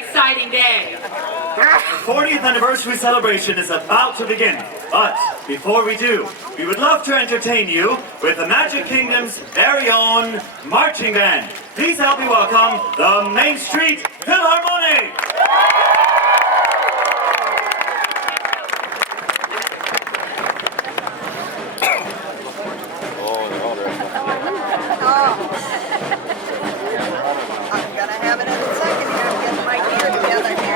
exciting day. The 40th anniversary celebration is about to begin. But before we do, we would love to entertain you with the Magic Kingdom's very own marching band. Please help me welcome the Main Street Philharmonic. I'm gonna have it in a second here. I'm getting my gear together here.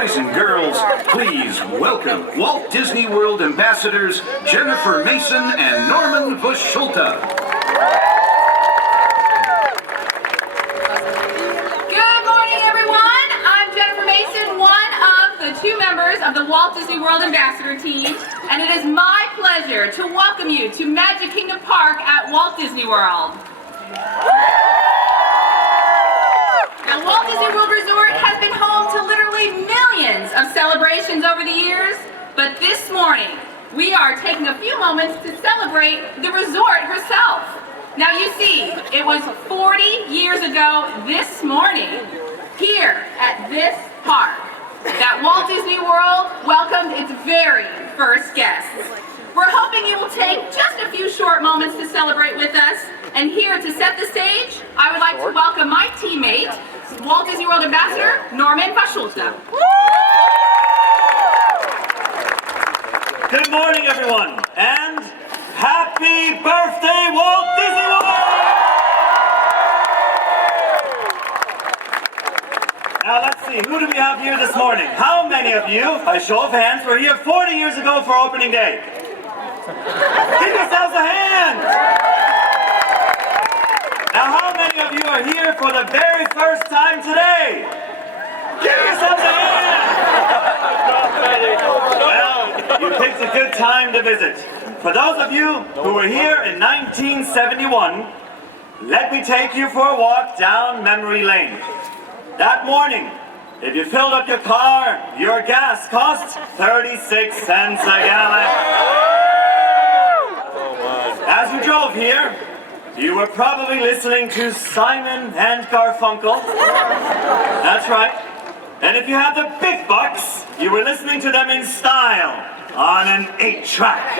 Boys and girls, please welcome Walt Disney World ambassadors Jennifer Mason and Norman Vushulta. Good morning, everyone. I'm Jennifer Mason, one of the 2 members of the Walt Disney World Ambassador team, and it is my pleasure to welcome you to Magic Kingdom Park at Walt Disney World. Now, Walt Disney World Resort has been home to literally millions of celebrations over the years, but this morning, we are taking a few moments to celebrate the resort herself. Now, you see, it was 40 years ago this morning, here at this park, that Walt Disney World welcomed its very first guests. We're hoping you will take just a few short moments to celebrate with us. And here to set the stage, I would like to welcome my teammate, Walt Disney World Ambassador Norman Vushulta. Good morning, everyone, and happy birthday, Walt Disney World! Now, let's see, who do we have here this morning? How many of you, by show of hands, were here 40 years ago for opening day? Give yourselves a hand! Now, how many of you are here for the very first time today? Give yourselves a hand! Well, you picked a good time to visit. For those of you who were here in 1971, let me take you for a walk down memory lane. That morning, if you filled up your car, your gas cost 36 cents a gallon. As you drove here, you were probably listening to Simon and Garfunkel. That's right. And if you had the big bucks, you were listening to them in style on an 8-track.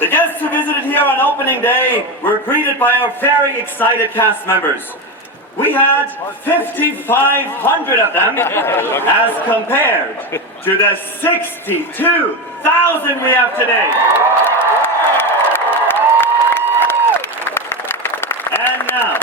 The guests who visited here on opening day were greeted by our very excited cast members. We had 5,500 of them as compared to the 62,000 we have today. And now,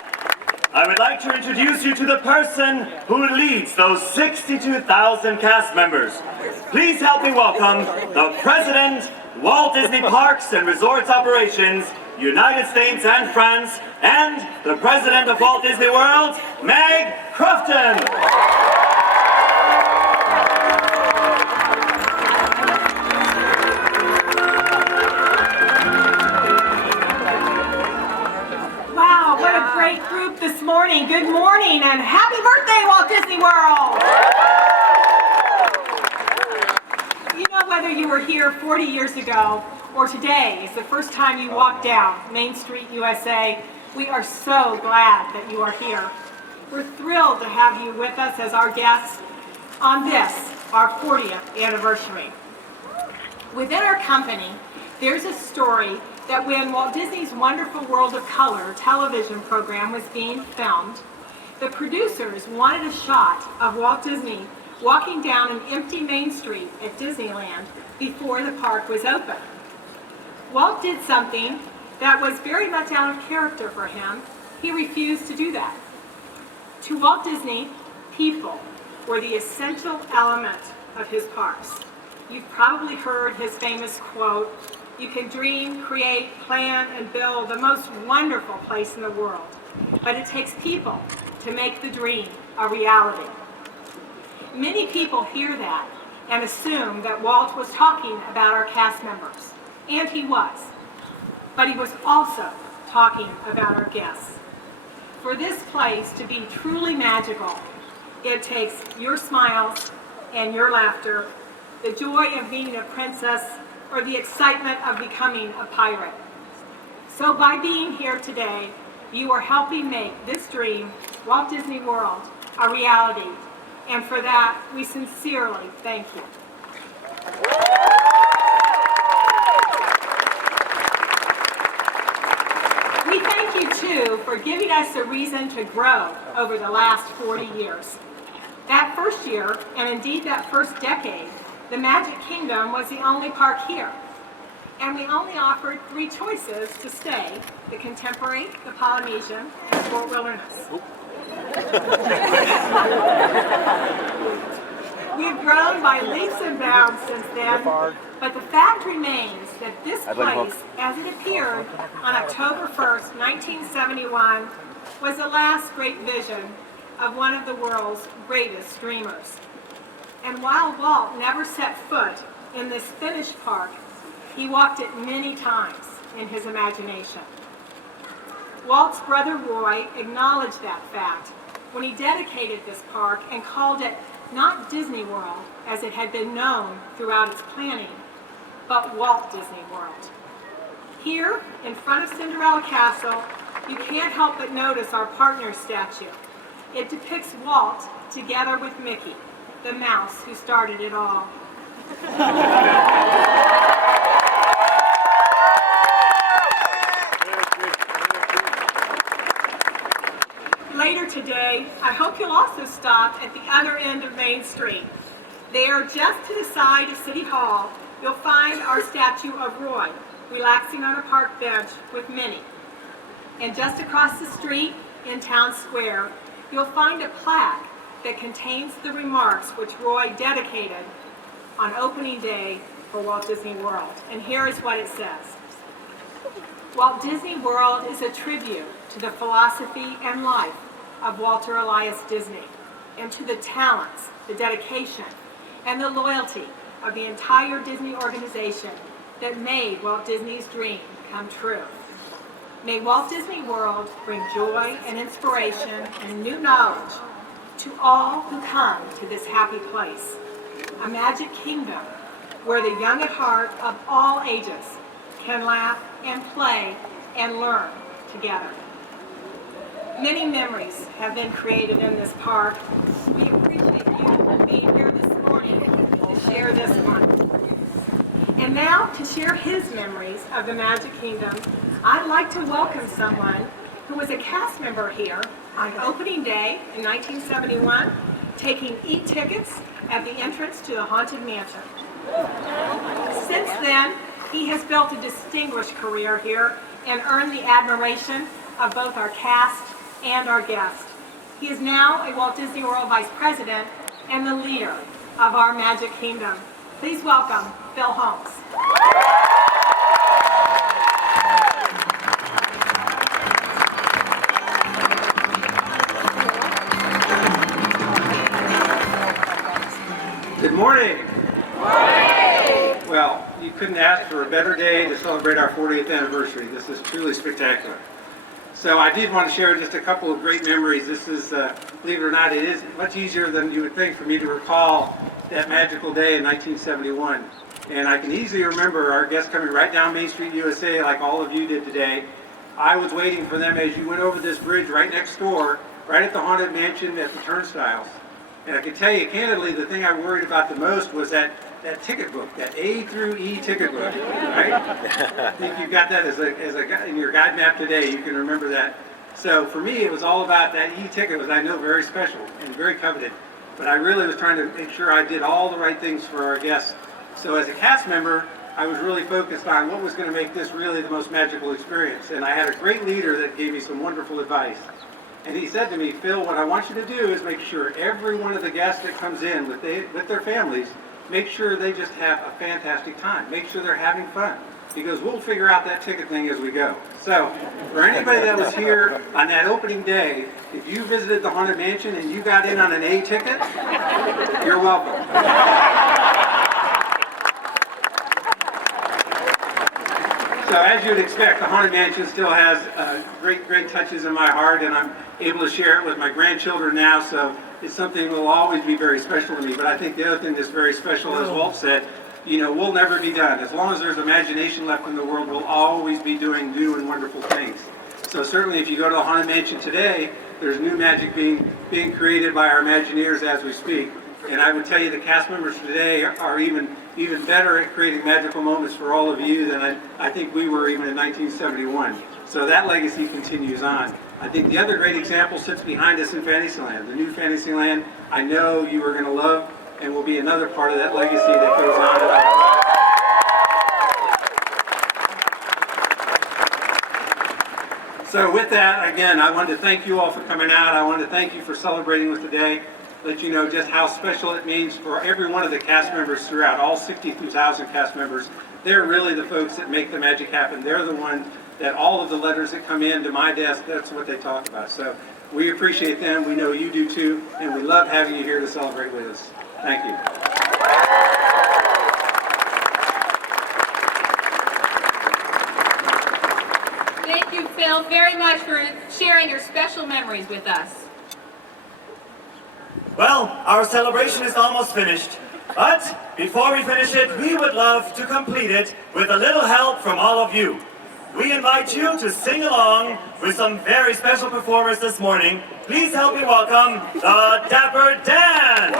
I would like to introduce you to the person who leads those 62,000 cast members. Please help me welcome the President, Walt Disney Parks and Resorts Operations, United States and France, and the President of Walt Disney World, Meg Crofton. Wow, what a great group this morning. Good morning and happy birthday, Walt Disney World! You know, whether you were here 40 years ago or today is the first time you walked down Main Street, USA, we are so glad that you are here. We're thrilled to have you with us as our guests on this, our 40th anniversary. Within our company, there's a story that when Walt Disney's Wonderful World of Color television program was being filmed, the producers wanted a shot of Walt Disney walking down an empty Main Street at Disneyland before the park was open. Walt did something that was very much out of character for him. He refused to do that. To Walt Disney, people were the essential element of his parks. You've probably heard his famous quote, "You can dream, create, plan, and build the most wonderful place in the world, but it takes people to make the dream a reality." Many people hear that and assume that Walt was talking about our cast members, and he was. But he was also talking about our guests. For this place to be truly magical, it takes your smiles and your laughter, the joy of being a princess, or the excitement of becoming a pirate. So by being here today, you are helping make this dream, Walt Disney World, a reality. And for that, we sincerely thank you. We thank you, too, for giving us a reason to grow over the last 40 years. That first year, and indeed that first decade, the Magic Kingdom was the only park here. And we only offered 3 choices to stay: the Contemporary, the Polynesian, and Sport Wilderness. We've grown by leaps and bounds since then, but the fact remains that this place, as it appeared on October 1st, 1971, was the last great vision of one of the world's greatest dreamers. And while Walt never set foot in this finished park, he walked it many times in his imagination. Walt's brother Roy acknowledged that fact when he dedicated this park and called it not Disney World, as it had been known throughout its planning, but Walt Disney World. Here, in front of Cinderella Castle, you can't help but notice our partner statue. It depicts Walt together with Mickey, the mouse who started it all. Later today, I hope you'll also stop at the other end of Main Street. There, just to the side of City Hall, you'll find our statue of Roy, relaxing on a park bench with Minnie. And just across the street, in Town Square, you'll find a plaque that contains the remarks which Roy dedicated on opening day for Walt Disney World. And here is what it says. Walt Disney World is a tribute to the philosophy and life of Walter Elias Disney, and to the talents, the dedication, and the loyalty of the entire Disney organization that made Walt Disney's dream come true. May Walt Disney World bring joy and inspiration and new knowledge to all who come to this happy place, a magic kingdom where the young at heart of all ages can laugh and play and learn together. Many memories have been created in this park. We appreciate you being here this morning to share this one. And now, to share his memories of the Magic Kingdom, I'd like to welcome someone who was a cast member here on opening day in 1971, taking e-tickets at the entrance to the Haunted Mansion. Since then, he has built a distinguished career here and earned the admiration of both our cast and our guests. He is now a Walt Disney World Vice President and the leader of our Magic Kingdom. Please welcome Phil Holmes. Good morning. Well, you couldn't ask for a better day to celebrate our 40th anniversary. This is truly spectacular. So I did want to share just a couple of great memories. This is, believe it or not, it is much easier than you would think for me to recall that magical day in 1971. And I can easily remember our guests coming right down Main Street, USA, like all of you did today. I was waiting for them as you went over this bridge right next door, right at the Haunted Mansion at the turnstiles. And I can tell you, candidly, the thing I worried about the most was that ticket book, that A through E ticket book, right? I think you've got that as a in your guide map today. You can remember that. So for me, it was all about that E-ticket was, I know, very special and very coveted. But I really was trying to make sure I did all the right things for our guests. So as a cast member, I was really focused on what was going to make this really the most magical experience. And I had a great leader that gave me some wonderful advice. And he said to me, Phil, what I want you to do is make sure every one of the guests that comes in with their families, make sure they just have a fantastic time. Make sure they're having fun. Because we'll figure out that ticket thing as we go. So, for anybody that was here on that opening day, if you visited the Haunted Mansion and you got in on an A ticket, you're welcome. So as you'd expect, the Haunted Mansion still has great touches in my heart, and I'm able to share it with my grandchildren now, so it's something that will always be very special to me. But I think the other thing that's very special, as Walt said, we'll never be done. As long as there's imagination left in the world, we'll always be doing new and wonderful things. So certainly if you go to the Haunted Mansion today, there's new magic being created by our Imagineers as we speak. And I would tell you the cast members today are even better at creating magical moments for all of you than I think we were even in 1971. So that legacy continues on. I think the other great example sits behind us in Fantasyland. The new Fantasyland, I know you are going to love and will be another part of that legacy that goes on and on. So with that, again, I wanted to thank you all for coming out. I wanted to thank you for celebrating with today. Let you know just how special it means for every one of the cast members throughout, all 62,000 cast members. They're really the folks that make the magic happen. They're the ones that all of the letters that come in to my desk, that's what they talk about. So we appreciate them. We know you do too. And we love having you here to celebrate with us. Thank you. Thank you, Phil, very much for sharing your special memories with us. Well, our celebration is almost finished. But before we finish it, we would love to complete it with a little help from all of you. We invite you to sing along with some very special performers this morning. Please help me welcome the Dapper Dan.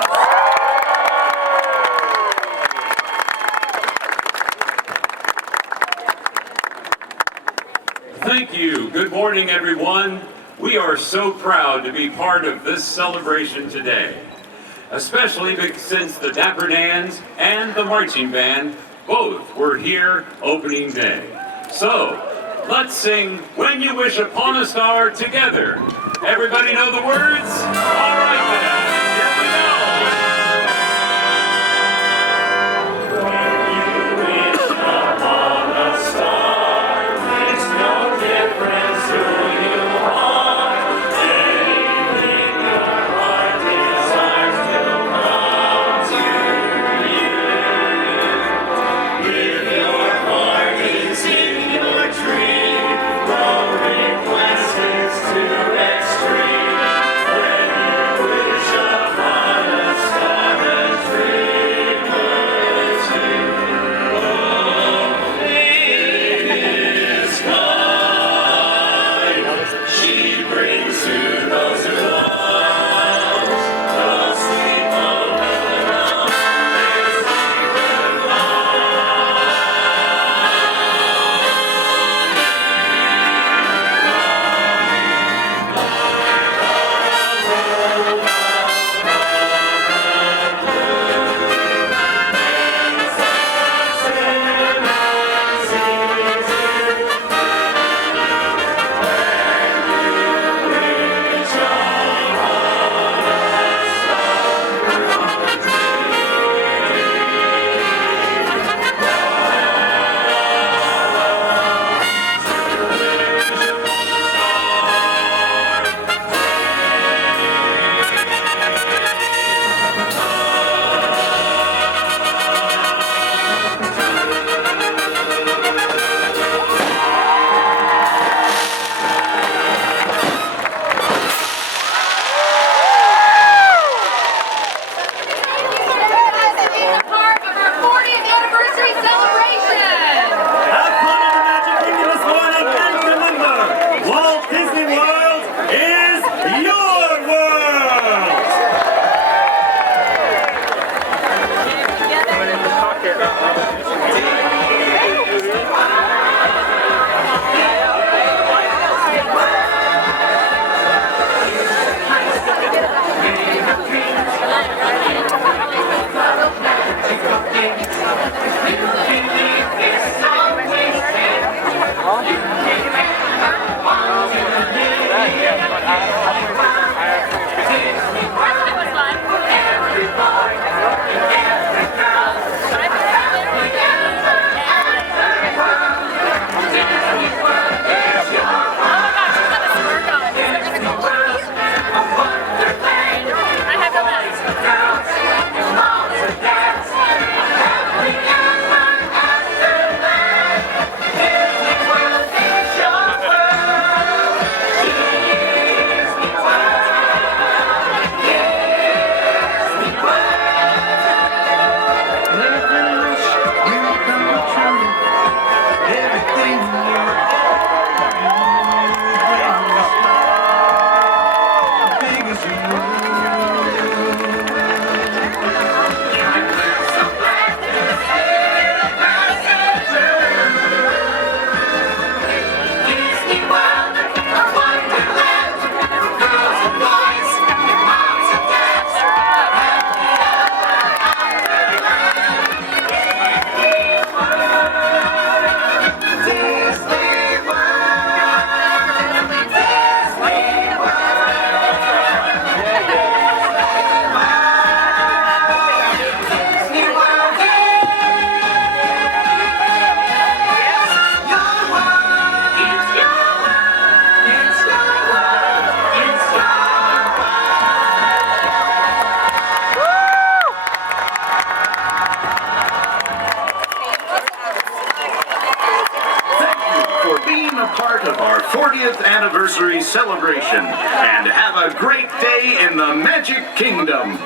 Thank you. Good morning, everyone. We are so proud to be part of this celebration today, especially since the Dapper Dans and the marching band both were here opening day. So, let's sing When You Wish Upon a Star together. Everybody know the words? All right then, here we go. When you wish upon a star, makes no difference who you are. Anything your heart desires will come to you. If your heart is in your dream, no request is too extreme. When you wish part of our 40th anniversary celebration. And have a great day in the Magic Kingdom.